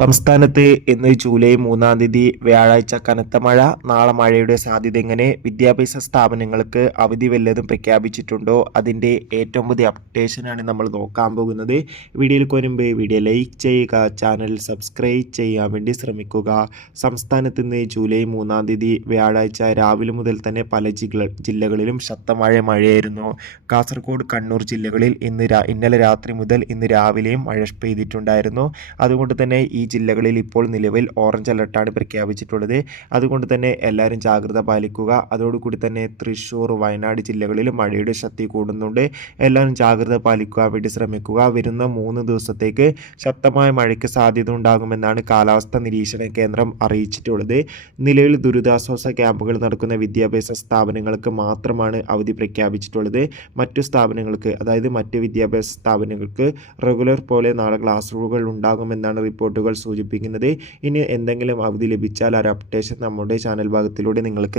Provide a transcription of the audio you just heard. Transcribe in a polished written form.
സംസ്ഥാനത്ത് ഇന്ന് ജൂലൈ 3-ാം തീയതി വ്യാഴാഴ്ച കനത്ത മഴ. നാളെ മഴയുടെ സാധ്യത എങ്ങനെ? വിദ്യാഭ്യാസ സ്ഥാപനങ്ങൾക്ക് അവധി വല്ലതും പ്രഖ്യാപിച്ചിട്ടുണ്ടോ? അതിൻ്റെ ഏറ്റവും പുതിയ അപ്ഡേഷനാണ് നമ്മൾ നോക്കാൻ പോകുന്നത്. വീഡിയോയിൽ മുൻപ് വീഡിയോ ലൈക്ക് ചെയ്യുക, ചാനൽ സബ്സ്ക്രൈബ് ചെയ്യാൻ വേണ്ടി ശ്രമിക്കുക. സംസ്ഥാനത്ത് ഇന്ന് ജൂലൈ 3-ാം തീയതി വ്യാഴാഴ്ച രാവിലെ മുതൽ തന്നെ പല ജില്ലകളിലും ശക്തമായ മഴയായിരുന്നു. കാസർഗോഡ്, കണ്ണൂർ ജില്ലകളിൽ ഇന്നലെ രാത്രി മുതൽ ഇന്ന് രാവിലെയും മഴ പെയ്തിട്ടുണ്ടായിരുന്നു. അതുകൊണ്ട് തന്നെ ഈ ജില്ലകളിൽ ഇപ്പോൾ നിലവിൽ ഓറഞ്ച് അലർട്ടാണ് പ്രഖ്യാപിച്ചിട്ടുള്ളത്. അതുകൊണ്ട് തന്നെ എല്ലാവരും ജാഗ്രത പാലിക്കുക. അതോടുകൂടി തന്നെ തൃശ്ശൂർ, വയനാട് ജില്ലകളിൽ മഴയുടെ ശക്തി കൂടുന്നുണ്ട്. എല്ലാവരും ജാഗ്രത പാലിക്കാൻ വേണ്ടി ശ്രമിക്കുക. വരുന്ന 3 ദിവസത്തേക്ക് ശക്തമായ മഴയ്ക്ക് സാധ്യത ഉണ്ടാകുമെന്നാണ് കാലാവസ്ഥാ നിരീക്ഷണ കേന്ദ്രം അറിയിച്ചിട്ടുള്ളത്. നിലവിൽ ദുരിതാശ്വാസ ക്യാമ്പുകൾ നടക്കുന്ന വിദ്യാഭ്യാസ സ്ഥാപനങ്ങൾക്ക് മാത്രമാണ് അവധി പ്രഖ്യാപിച്ചിട്ടുള്ളത്. മറ്റു സ്ഥാപനങ്ങൾക്ക്, അതായത് മറ്റ് വിദ്യാഭ്യാസ സ്ഥാപനങ്ങൾക്ക് റെഗുലർ പോലെ നാളെ ക്ലാസ് റൂമുകൾ ഉണ്ടാകുമെന്നാണ് റിപ്പോർട്ടുകൾ സൂചിപ്പിക്കുന്നത്. ഇനി എന്തെങ്കിലും അവധി ലഭിച്ചാൽ ആ ഒരു അപ്ഡേഷൻ നമ്മുടെ ചാനൽ ഭാഗത്തിലൂടെ നിങ്ങൾക്ക്